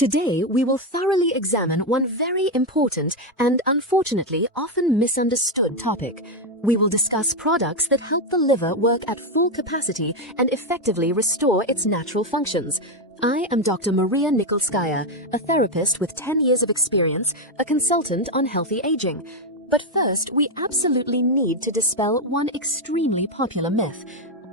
Today, we will thoroughly examine one very important and unfortunately often misunderstood topic. We will discuss products that help the liver work at full capacity and effectively restore its natural functions. I am Dr. Maria Nikольskaya, a therapist with 10 years of experience, a consultant on healthy aging. But first, we absolutely need to dispel one extremely popular myth.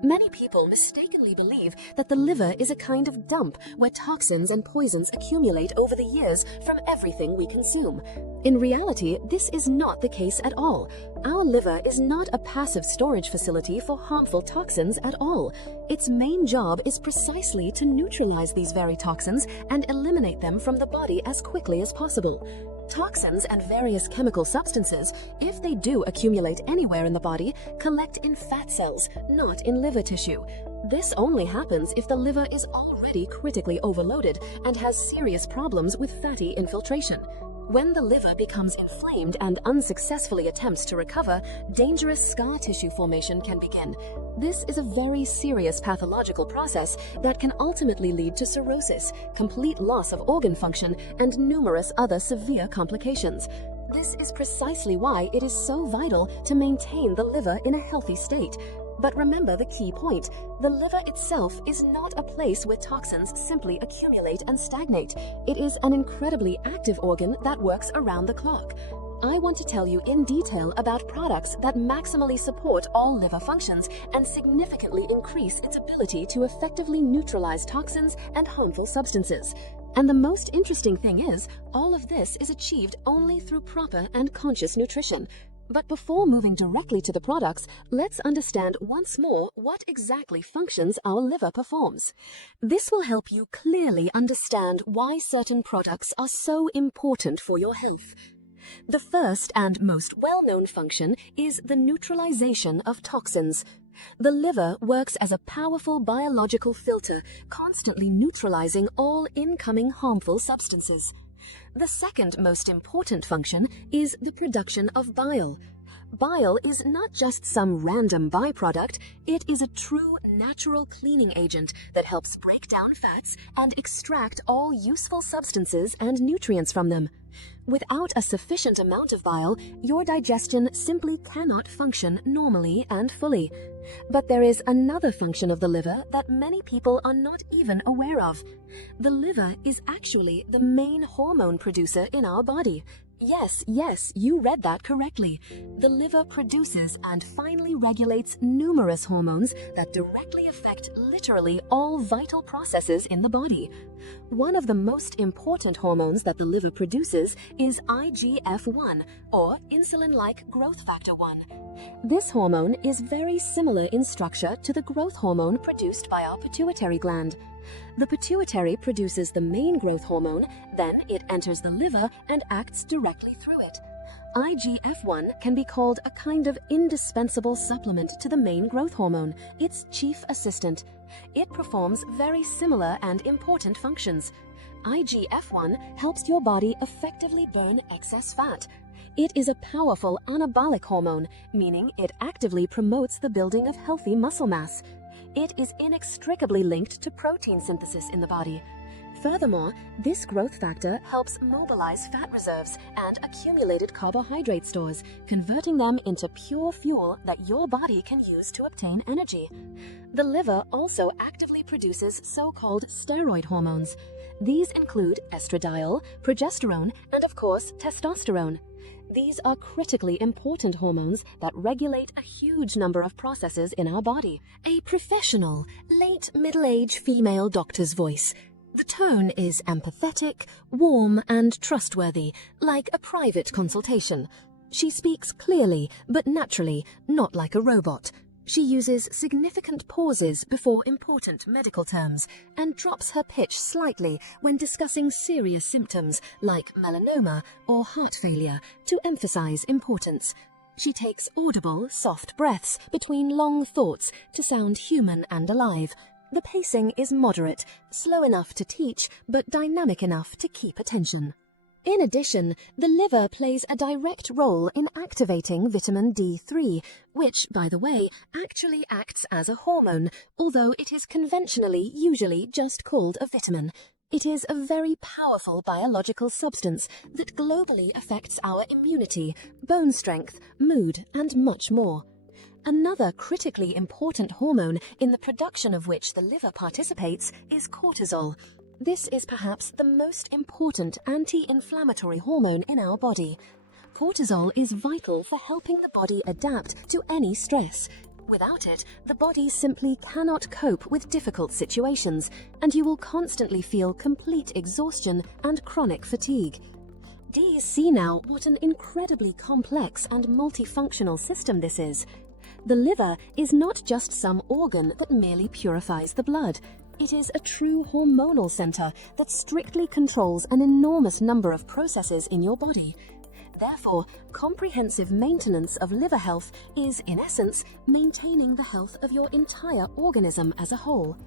Many people mistakenly believe that the liver is a kind of dump where toxins and poisons accumulate over the years from everything we consume. In reality, this is not the case at all. Our liver is not a passive storage facility for harmful toxins at all. Its main job is precisely to neutralize these very toxins and eliminate them from the body as quickly as possible. Toxins and various chemical substances, if they do accumulate anywhere in the body, collect in fat cells, not in liver tissue. This only happens if the liver is already critically overloaded and has serious problems with fatty infiltration. When the liver becomes inflamed and unsuccessfully attempts to recover, dangerous scar tissue formation can begin. This is a very serious pathological process that can ultimately lead to cirrhosis, complete loss of organ function, and numerous other severe complications. This is precisely why it is so vital to maintain the liver in a healthy state. But remember the key point. The liver itself is not a place where toxins simply accumulate and stagnate. It is an incredibly active organ that works around the clock. I want to tell you in detail about products that maximally support all liver functions and significantly increase its ability to effectively neutralize toxins and harmful substances. And the most interesting thing is, all of this is achieved only through proper and conscious nutrition. But before moving directly to the products, let's understand once more what exactly functions our liver performs. This will help you clearly understand why certain products are so important for your health. The first and most well-known function is the neutralization of toxins. The liver works as a powerful biological filter, constantly neutralizing all incoming harmful substances. The second most important function is the production of bile. Bile is not just some random byproduct, it is a true natural cleaning agent that helps break down fats and extract all useful substances and nutrients from them. Without a sufficient amount of bile, your digestion simply cannot function normally and fully. But there is another function of the liver that many people are not even aware of. The liver is actually the main hormone producer in our body. Yes, you read that correctly. The liver produces and finally regulates numerous hormones that directly affect literally all vital processes in the body. One of the most important hormones that the liver produces is IGF-1, or insulin-like growth factor 1. This hormone is very similar in structure to the growth hormone produced by our pituitary gland. The pituitary produces the main growth hormone, then it enters the liver and acts directly through it. IGF-1 can be called a kind of indispensable supplement to the main growth hormone, its chief assistant. It performs very similar and important functions. IGF-1 helps your body effectively burn excess fat. It is a powerful anabolic hormone, meaning it actively promotes the building of healthy muscle mass. It is inextricably linked to protein synthesis in the body. Furthermore, this growth factor helps mobilize fat reserves and accumulated carbohydrate stores, converting them into pure fuel that your body can use to obtain energy. The liver also actively produces so-called steroid hormones. These include estradiol, progesterone, and of course, testosterone. These are critically important hormones that regulate a huge number of processes in our body. A professional, late middle-aged female doctor's voice. The tone is empathetic, warm, and trustworthy, like a private consultation. She speaks clearly, but naturally, not like a robot. She uses significant pauses before important medical terms and drops her pitch slightly when discussing serious symptoms like melanoma or heart failure to emphasize importance. She takes audible, soft breaths between long thoughts to sound human and alive. The pacing is moderate, slow enough to teach, but dynamic enough to keep attention. In addition, the liver plays a direct role in activating vitamin D3, which, by the way, actually acts as a hormone, although it is conventionally usually just called a vitamin. It is a very powerful biological substance that globally affects our immunity, bone strength, mood, and much more. Another critically important hormone in the production of which the liver participates is cortisol. This is perhaps the most important anti-inflammatory hormone in our body. Cortisol is vital for helping the body adapt to any stress. Without it, the body simply cannot cope with difficult situations, and you will constantly feel complete exhaustion and chronic fatigue. Do you see now what an incredibly complex and multifunctional system this is? The liver is not just some organ that merely purifies the blood. It is a true hormonal center that strictly controls an enormous number of processes in your body. Therefore, comprehensive maintenance of liver health is, in essence, maintaining the health of your entire organism as a whole.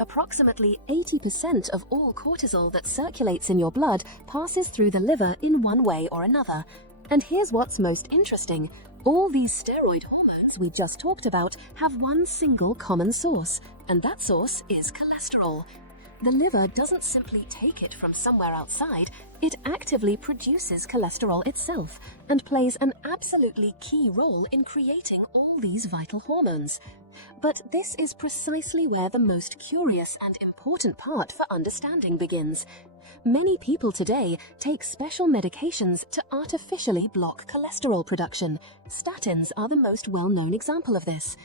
Approximately 80% of all cortisol that circulates in your blood passes through the liver in one way or another. And here's what's most interesting. All these steroid hormones we just talked about have one single common source, and that source is cholesterol. The liver doesn't simply take it from somewhere outside, it actively produces cholesterol itself and plays an absolutely key role in creating all these vital hormones. But this is precisely where the most curious and important part for understanding begins. Many people today take special medications to artificially block cholesterol production. Statins are the most well-known example of this.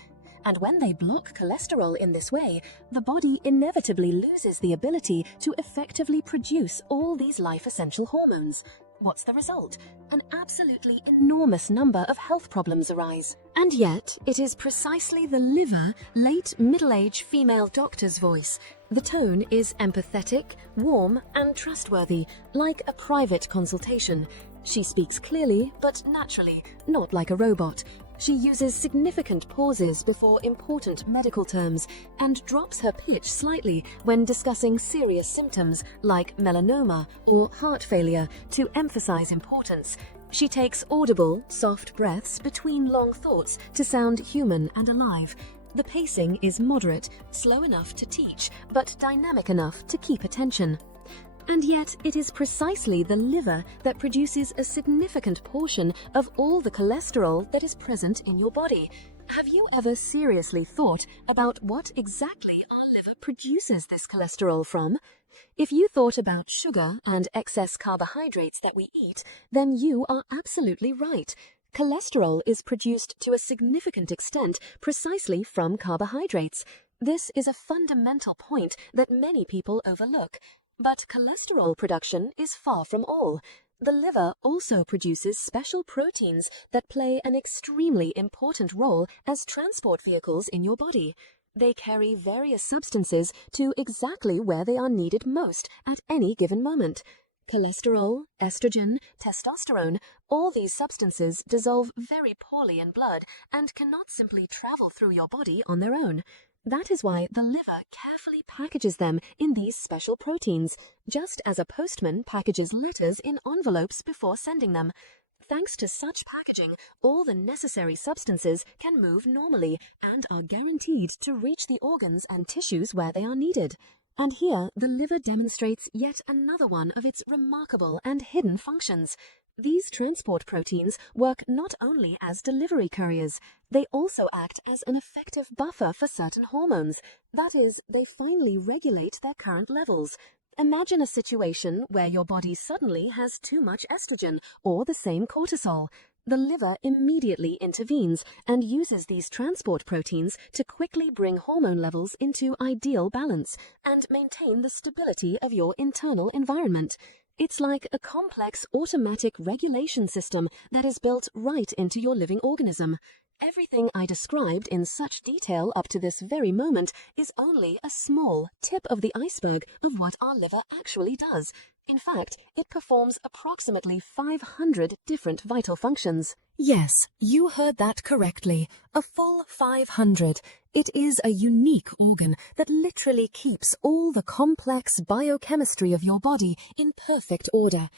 And when they block cholesterol in this way, the body inevitably loses the ability to effectively produce all these life-essential hormones. What's the result? An absolutely enormous number of health problems arise. And yet, it is precisely the liver, late middle-aged female doctor's voice. The tone is empathetic, warm, and trustworthy, like a private consultation. She speaks clearly, but naturally, not like a robot. She uses significant pauses before important medical terms and drops her pitch slightly when discussing serious symptoms like melanoma or heart failure to emphasize importance. She takes audible, soft breaths between long thoughts to sound human and alive. The pacing is moderate, slow enough to teach, but dynamic enough to keep attention. And yet, it is precisely the liver that produces a significant portion of all the cholesterol that is present in your body. Have you ever seriously thought about what exactly our liver produces this cholesterol from? If you thought about sugar and excess carbohydrates that we eat, then you are absolutely right. Cholesterol is produced to a significant extent precisely from carbohydrates. This is a fundamental point that many people overlook. But cholesterol production is far from all. The liver also produces special proteins that play an extremely important role as transport vehicles in your body. They carry various substances to exactly where they are needed most at any given moment. Cholesterol, estrogen, testosterone, all these substances dissolve very poorly in blood and cannot simply travel through your body on their own. That is why the liver carefully packages them in these special proteins, just as a postman packages letters in envelopes before sending them. Thanks to such packaging, all the necessary substances can move normally and are guaranteed to reach the organs and tissues where they are needed. And here, the liver demonstrates yet another one of its remarkable and hidden functions. These transport proteins work not only as delivery couriers, they also act as an effective buffer for certain hormones. That is, they finally regulate their current levels. Imagine a situation where your body suddenly has too much estrogen or the same cortisol. The liver immediately intervenes and uses these transport proteins to quickly bring hormone levels into ideal balance and maintain the stability of your internal environment. It's like a complex automatic regulation system that is built right into your living organism. Everything I described in such detail up to this very moment is only a small tip of the iceberg of what our liver actually does. In fact, it performs approximately 500 different vital functions. Yes, you heard that correctly. A full 500. It is a unique organ that literally keeps all the complex biochemistry of your body in perfect order.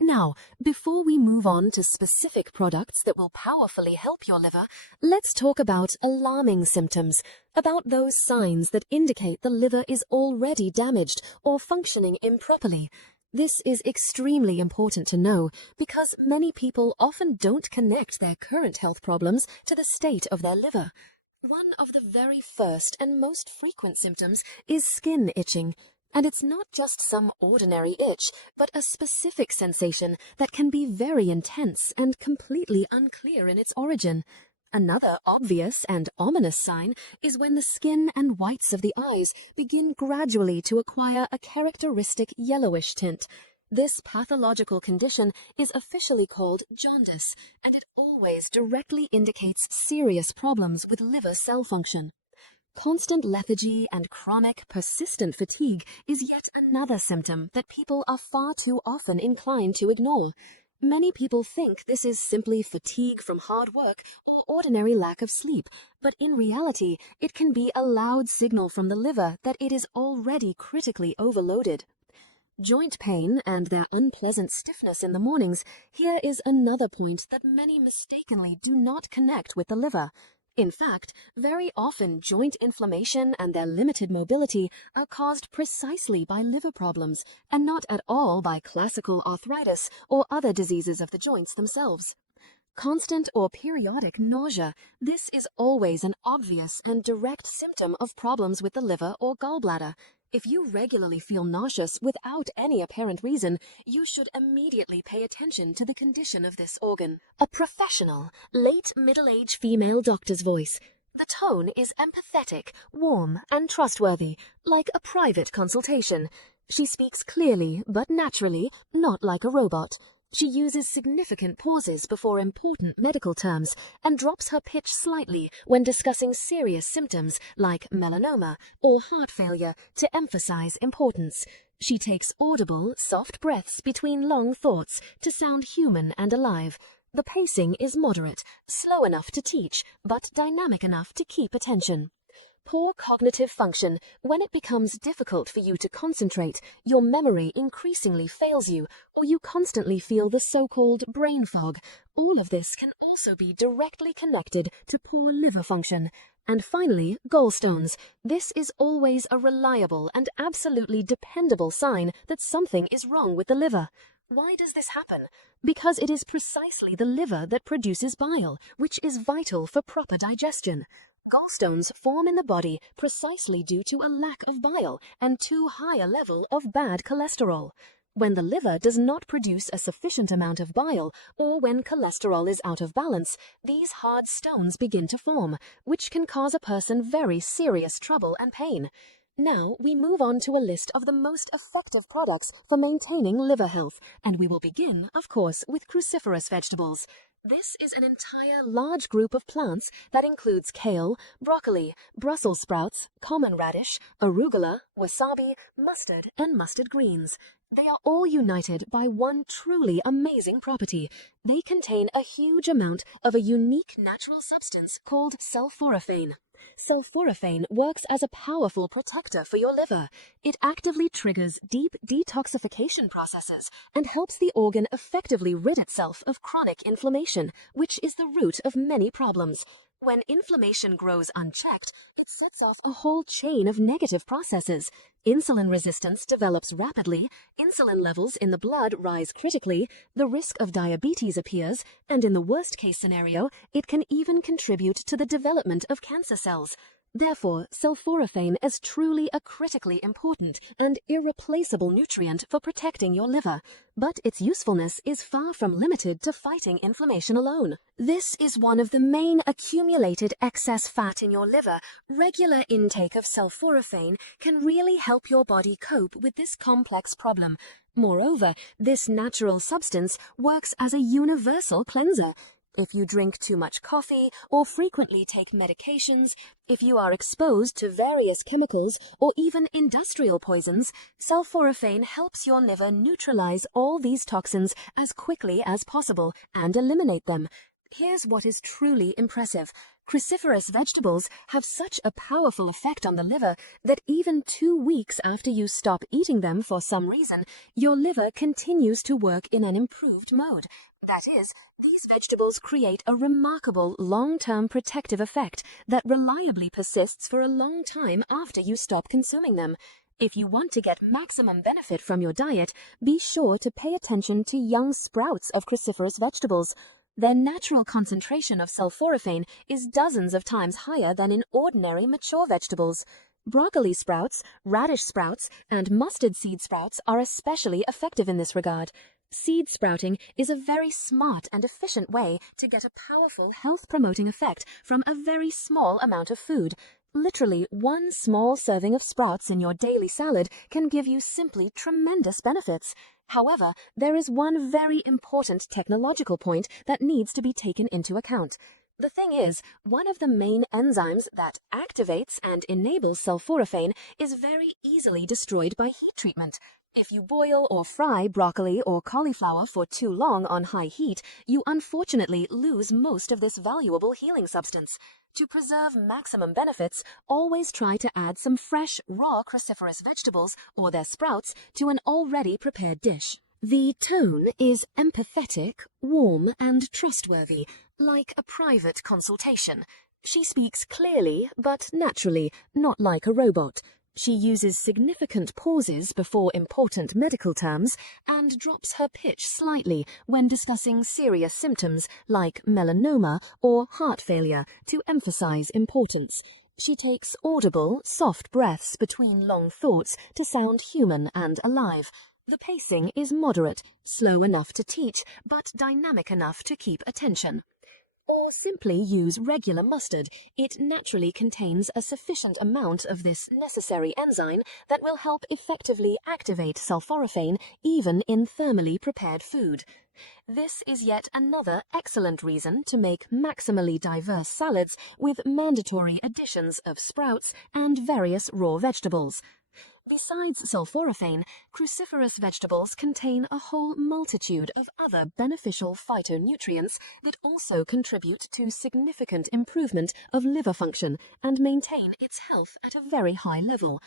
Now, before we move on to specific products that will powerfully help your liver, let's talk about alarming symptoms, about those signs that indicate the liver is already damaged or functioning improperly. This is extremely important to know because many people often don't connect their current health problems to the state of their liver. One of the very first and most frequent symptoms is skin itching. And it's not just some ordinary itch, but a specific sensation that can be very intense and completely unclear in its origin. Another obvious and ominous sign is when the skin and whites of the eyes begin gradually to acquire a characteristic yellowish tint. This pathological condition is officially called jaundice, and it always directly indicates serious problems with liver cell function. Constant lethargy and chronic, persistent fatigue is yet another symptom that people are far too often inclined to ignore. Many people think this is simply fatigue from hard work or ordinary lack of sleep, but in reality, it can be a loud signal from the liver that it is already critically overloaded. Joint pain and their unpleasant stiffness in the mornings, here is another point that many mistakenly do not connect with the liver. In fact, very often joint inflammation and their limited mobility are caused precisely by liver problems, and not at all by classical arthritis or other diseases of the joints themselves. Constant or periodic nausea, this is always an obvious and direct symptom of problems with the liver or gallbladder. If you regularly feel nauseous without any apparent reason, you should immediately pay attention to the condition of this organ. A professional, late middle-aged female doctor's voice. The tone is empathetic, warm, and trustworthy, like a private consultation. She speaks clearly but naturally, not like a robot. She uses significant pauses before important medical terms and drops her pitch slightly when discussing serious symptoms like melanoma or heart failure to emphasize importance. She takes audible, soft breaths between long thoughts to sound human and alive. The pacing is moderate, slow enough to teach, but dynamic enough to keep attention. Poor cognitive function. When it becomes difficult for you to concentrate, your memory increasingly fails you, or you constantly feel the so-called brain fog. All of this can also be directly connected to poor liver function. And finally, gallstones. This is always a reliable and absolutely dependable sign that something is wrong with the liver. Why does this happen? Because it is precisely the liver that produces bile, which is vital for proper digestion. Gallstones form in the body precisely due to a lack of bile and too high a level of bad cholesterol. When the liver does not produce a sufficient amount of bile, or when cholesterol is out of balance, these hard stones begin to form, which can cause a person very serious trouble and pain. Now we move on to a list of the most effective products for maintaining liver health, and we will begin, of course, with cruciferous vegetables. This is an entire large group of plants that includes kale, broccoli, Brussels sprouts, common radish, arugula, wasabi, mustard, and mustard greens. They are all united by one truly amazing property. They contain a huge amount of a unique natural substance called sulforaphane. Sulforaphane works as a powerful protector for your liver. It actively triggers deep detoxification processes and helps the organ effectively rid itself of chronic inflammation, which is the root of many problems. When inflammation grows unchecked, it sets off a whole chain of negative processes. Insulin resistance develops rapidly, insulin levels in the blood rise critically, the risk of diabetes appears, and in the worst-case scenario, it can even contribute to the development of cancer cells. Therefore, sulforaphane is truly a critically important and irreplaceable nutrient for protecting your liver, but its usefulness is far from limited to fighting inflammation alone. This is one of the main accumulated excess fat in your liver. Regular intake of sulforaphane can really help your body cope with this complex problem. Moreover, this natural substance works as a universal cleanser. If you drink too much coffee or frequently take medications, if you are exposed to various chemicals or even industrial poisons, sulforaphane helps your liver neutralize all these toxins as quickly as possible and eliminate them. Here's what is truly impressive. Cruciferous vegetables have such a powerful effect on the liver that even 2 weeks after you stop eating them for some reason, your liver continues to work in an improved mode. That is, these vegetables create a remarkable long-term protective effect that reliably persists for a long time after you stop consuming them. If you want to get maximum benefit from your diet, be sure to pay attention to young sprouts of cruciferous vegetables. Their natural concentration of sulforaphane is dozens of times higher than in ordinary mature vegetables. Broccoli sprouts, radish sprouts, and mustard seed sprouts are especially effective in this regard. Seed sprouting is a very smart and efficient way to get a powerful health-promoting effect from a very small amount of food. Literally, one small serving of sprouts in your daily salad can give you simply tremendous benefits. However, there is one very important technological point that needs to be taken into account. The thing is, one of the main enzymes that activates and enables sulforaphane is very easily destroyed by heat treatment. If you boil or fry broccoli or cauliflower for too long on high heat, you unfortunately lose most of this valuable healing substance. To preserve maximum benefits, always try to add some fresh, raw cruciferous vegetables or their sprouts to an already prepared dish. The tone is empathetic, warm, and trustworthy, like a private consultation. She speaks clearly but naturally, not like a robot. She uses significant pauses before important medical terms and drops her pitch slightly when discussing serious symptoms like melanoma or heart failure to emphasize importance. She takes audible, soft breaths between long thoughts to sound human and alive. The pacing is moderate, slow enough to teach, but dynamic enough to keep attention. Or simply use regular mustard. It naturally contains a sufficient amount of this necessary enzyme that will help effectively activate sulforaphane even in thermally prepared food. This is yet another excellent reason to make maximally diverse salads with mandatory additions of sprouts and various raw vegetables. Besides sulforaphane, cruciferous vegetables contain a whole multitude of other beneficial phytonutrients that also contribute to significant improvement of liver function and maintain its health at a very high level.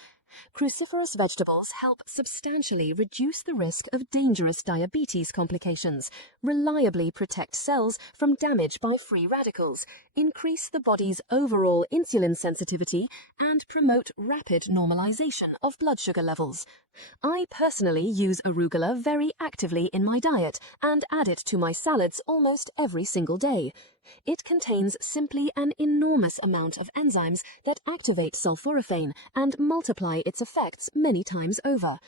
Cruciferous vegetables help substantially reduce the risk of dangerous diabetes complications, reliably protect cells from damage by free radicals, increase the body's overall insulin sensitivity, and promote rapid normalization of blood sugar levels. I personally use arugula very actively in my diet and add it to my salads almost every single day. It contains simply an enormous amount of enzymes that activate sulforaphane and multiply its effects many times over.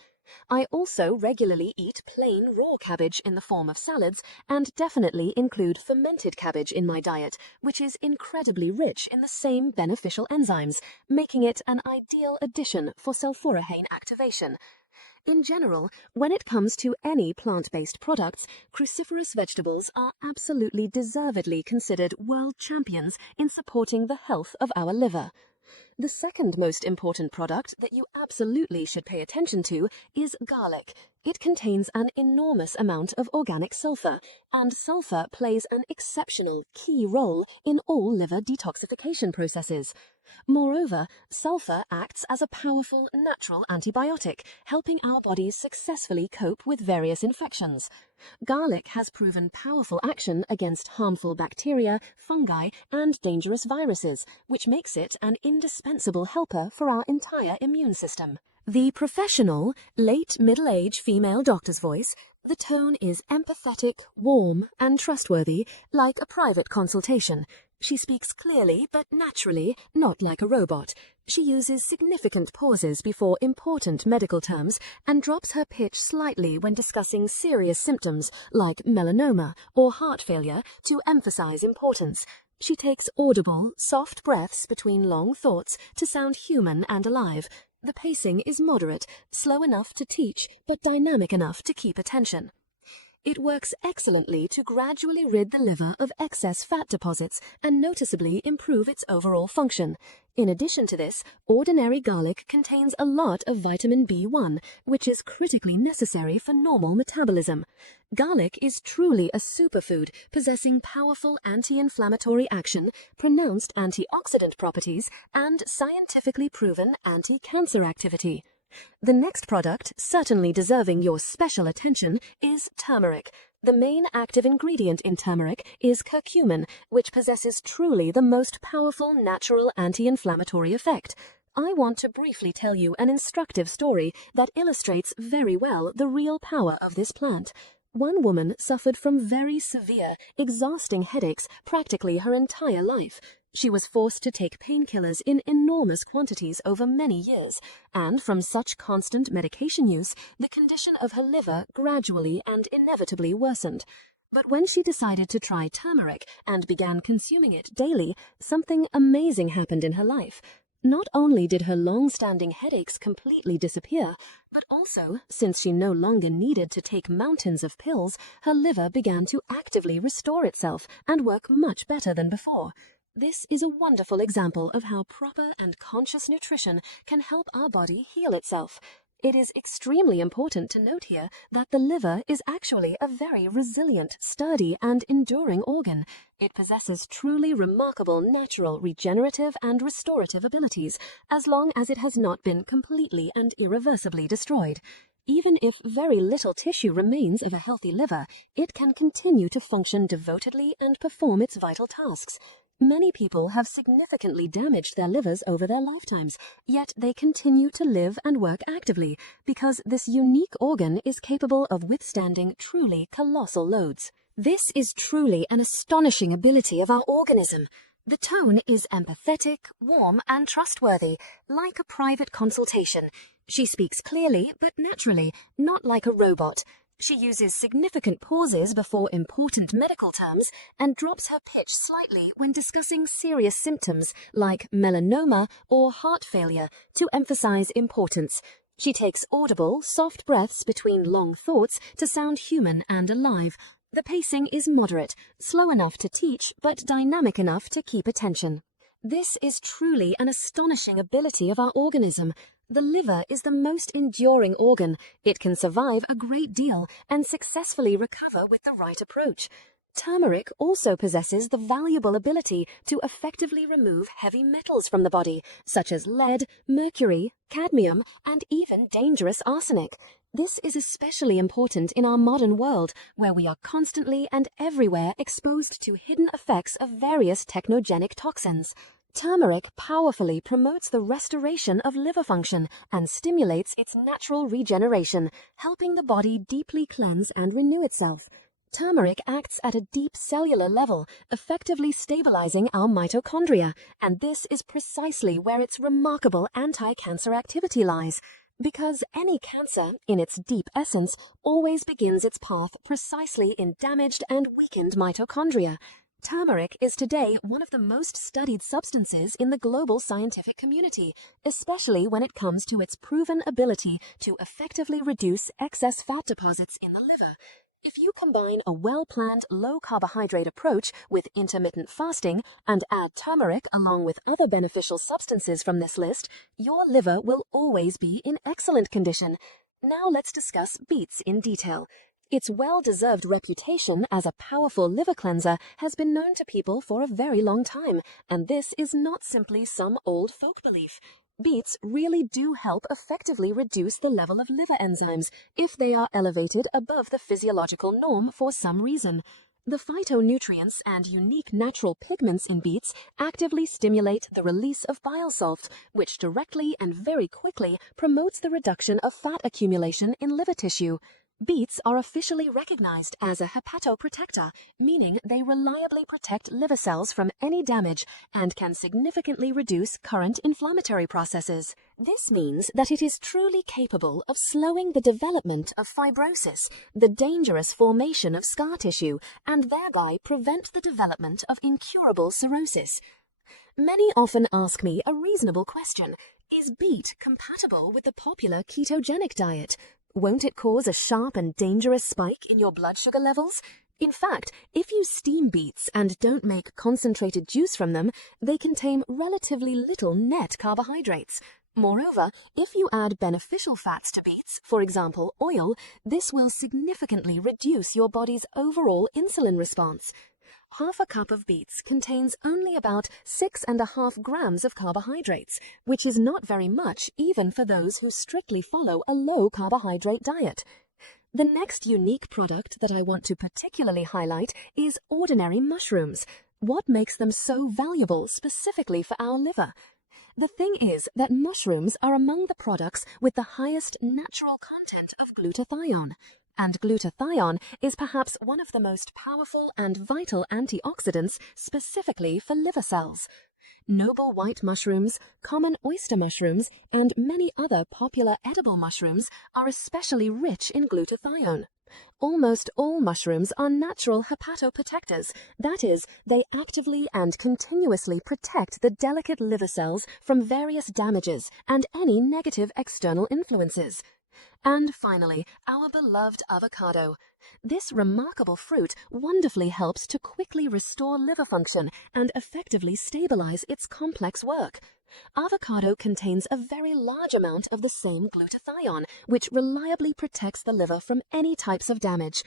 I also regularly eat plain raw cabbage in the form of salads and definitely include fermented cabbage in my diet, which is incredibly rich in the same beneficial enzymes, making it an ideal addition for sulforaphane activation. In general, when it comes to any plant-based products, cruciferous vegetables are absolutely deservedly considered world champions in supporting the health of our liver. The second most important product that you absolutely should pay attention to is garlic. It contains an enormous amount of organic sulfur, and sulfur plays an exceptional key role in all liver detoxification processes. Moreover, sulfur acts as a powerful natural antibiotic, helping our bodies successfully cope with various infections. Garlic has proven powerful action against harmful bacteria, fungi, and dangerous viruses, which makes it an indispensable helper for our entire immune system. The professional, late middle-age female doctor's voice, the tone is empathetic, warm, and trustworthy, like a private consultation. She speaks clearly but naturally, not like a robot. She uses significant pauses before important medical terms and drops her pitch slightly when discussing serious symptoms like melanoma or heart failure to emphasize importance. She takes audible, soft breaths between long thoughts to sound human and alive. The pacing is moderate, slow enough to teach, but dynamic enough to keep attention. It works excellently to gradually rid the liver of excess fat deposits and noticeably improve its overall function. In addition to this, ordinary garlic contains a lot of vitamin B1, which is critically necessary for normal metabolism. Garlic is truly a superfood, possessing powerful anti-inflammatory action, pronounced antioxidant properties, and scientifically proven anti-cancer activity. The next product, certainly deserving your special attention, is turmeric. The main active ingredient in turmeric is curcumin, which possesses truly the most powerful natural anti-inflammatory effect. I want to briefly tell you an instructive story that illustrates very well the real power of this plant. One woman suffered from very severe, exhausting headaches practically her entire life. She was forced to take painkillers in enormous quantities over many years, and from such constant medication use, the condition of her liver gradually and inevitably worsened. But when she decided to try turmeric and began consuming it daily, something amazing happened in her life. Not only did her long-standing headaches completely disappear, but also, since she no longer needed to take mountains of pills, her liver began to actively restore itself and work much better than before. This is a wonderful example of how proper and conscious nutrition can help our body heal itself. It is extremely important to note here that the liver is actually a very resilient, sturdy, and enduring organ. It possesses truly remarkable natural regenerative and restorative abilities, as long as it has not been completely and irreversibly destroyed. Even if very little tissue remains of a healthy liver, it can continue to function devotedly and perform its vital tasks. Many people have significantly damaged their livers over their lifetimes, yet they continue to live and work actively because this unique organ is capable of withstanding truly colossal loads. This is truly an astonishing ability of our organism. The tone is empathetic, warm, and trustworthy, like a private consultation. She speaks clearly but naturally, not like a robot. She uses significant pauses before important medical terms and drops her pitch slightly when discussing serious symptoms like melanoma or heart failure to emphasize importance. She takes audible, soft breaths between long thoughts to sound human and alive. The pacing is moderate, slow enough to teach, but dynamic enough to keep attention. This is truly an astonishing ability of our organism. The liver is the most enduring organ. It can survive a great deal and successfully recover with the right approach. Turmeric also possesses the valuable ability to effectively remove heavy metals from the body, such as lead, mercury, cadmium, and even dangerous arsenic. This is especially important in our modern world, where we are constantly and everywhere exposed to hidden effects of various technogenic toxins. Turmeric powerfully promotes the restoration of liver function and stimulates its natural regeneration, helping the body deeply cleanse and renew itself. Turmeric acts at a deep cellular level, effectively stabilizing our mitochondria, and this is precisely where its remarkable anti-cancer activity lies. Because any cancer, in its deep essence, always begins its path precisely in damaged and weakened mitochondria. Turmeric is today one of the most studied substances in the global scientific community, especially when it comes to its proven ability to effectively reduce excess fat deposits in the liver. If you combine a well-planned low-carbohydrate approach with intermittent fasting and add turmeric along with other beneficial substances from this list, your liver will always be in excellent condition. Now let's discuss beets in detail. Its well-deserved reputation as a powerful liver cleanser has been known to people for a very long time, and this is not simply some old folk belief. Beets really do help effectively reduce the level of liver enzymes if they are elevated above the physiological norm for some reason. The phytonutrients and unique natural pigments in beets actively stimulate the release of bile salts, which directly and very quickly promotes the reduction of fat accumulation in liver tissue. Beets are officially recognized as a hepatoprotector, meaning they reliably protect liver cells from any damage and can significantly reduce current inflammatory processes. This means that it is truly capable of slowing the development of fibrosis, the dangerous formation of scar tissue, and thereby prevent the development of incurable cirrhosis. Many often ask me a reasonable question: is beet compatible with the popular ketogenic diet? Won't it cause a sharp and dangerous spike in your blood sugar levels? In fact, if you steam beets and don't make concentrated juice from them, they contain relatively little net carbohydrates. Moreover, if you add beneficial fats to beets, for example oil, this will significantly reduce your body's overall insulin response. Half a cup of beets contains only about 6.5 grams of carbohydrates, which is not very much even for those who strictly follow a low-carbohydrate diet. The next unique product that I want to particularly highlight is ordinary mushrooms. What makes them so valuable specifically for our liver? The thing is that mushrooms are among the products with the highest natural content of glutathione. And glutathione is perhaps one of the most powerful and vital antioxidants specifically for liver cells. Noble white mushrooms, common oyster mushrooms, and many other popular edible mushrooms are especially rich in glutathione. Almost all mushrooms are natural hepatoprotectors. That is, they actively and continuously protect the delicate liver cells from various damages and any negative external influences. And finally, our beloved avocado. This remarkable fruit wonderfully helps to quickly restore liver function and effectively stabilize its complex work. Avocado contains a very large amount of the same glutathione, which reliably protects the liver from any types of damage.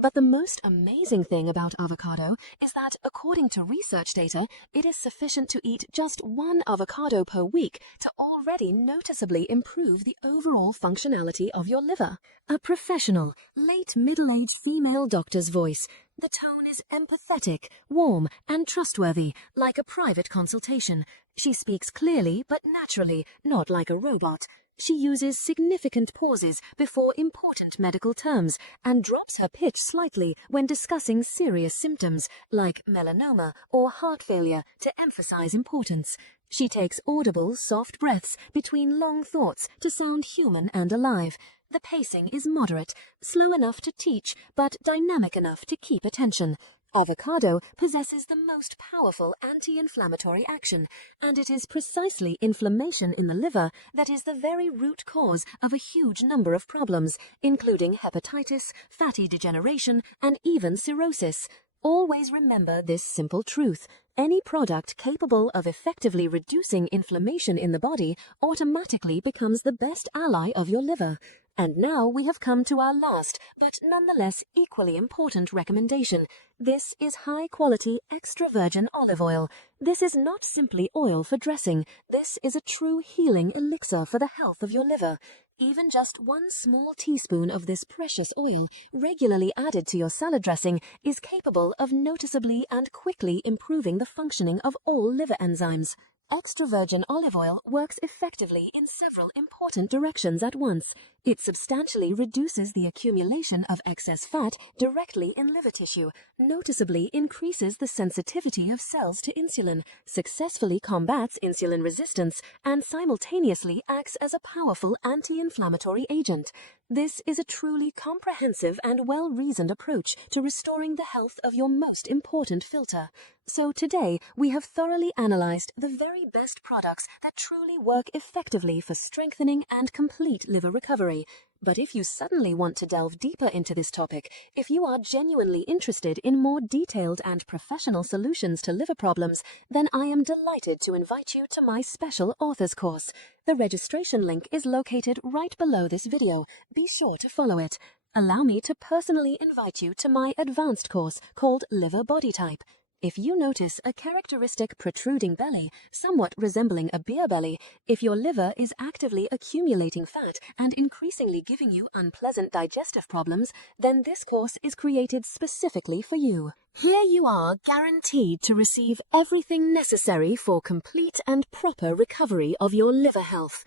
But the most amazing thing about avocado is that, according to research data, it is sufficient to eat just one avocado per week to already noticeably improve the overall functionality of your liver. A professional, late middle-aged female doctor's voice. The tone is empathetic, warm, and trustworthy, like a private consultation. She speaks clearly but naturally, not like a robot. She uses significant pauses before important medical terms and drops her pitch slightly when discussing serious symptoms like melanoma or heart failure to emphasize importance. She takes audible, soft breaths between long thoughts to sound human and alive. The pacing is moderate, slow enough to teach, but dynamic enough to keep attention. Avocado possesses the most powerful anti-inflammatory action, and it is precisely inflammation in the liver that is the very root cause of a huge number of problems, including hepatitis, fatty degeneration, and even cirrhosis. Always remember this simple truth. Any product capable of effectively reducing inflammation in the body automatically becomes the best ally of your liver. And now we have come to our last, but nonetheless equally important recommendation. This is high-quality extra virgin olive oil. This is not simply oil for dressing. This is a true healing elixir for the health of your liver. Even just 1 small teaspoon of this precious oil, regularly added to your salad dressing, is capable of noticeably and quickly improving the functioning of all liver enzymes. Extra virgin olive oil works effectively in several important directions at once. It substantially reduces the accumulation of excess fat directly in liver tissue, noticeably increases the sensitivity of cells to insulin, successfully combats insulin resistance, and simultaneously acts as a powerful anti-inflammatory agent. This is a truly comprehensive and well-reasoned approach to restoring the health of your most important filter. So today, we have thoroughly analyzed the very best products that truly work effectively for strengthening and complete liver recovery. But if you suddenly want to delve deeper into this topic, if you are genuinely interested in more detailed and professional solutions to liver problems, then I am delighted to invite you to my special author's course. The registration link is located right below this video. Be sure to follow it. Allow me to personally invite you to my advanced course called Liver Body Type. If you notice a characteristic protruding belly, somewhat resembling a beer belly, if your liver is actively accumulating fat and increasingly giving you unpleasant digestive problems, then this course is created specifically for you. Here you are, guaranteed to receive everything necessary for complete and proper recovery of your liver health.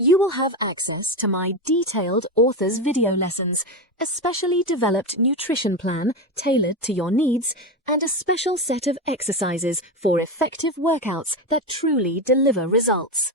You will have access to my detailed author's video lessons, a specially developed nutrition plan tailored to your needs, and a special set of exercises for effective workouts that truly deliver results.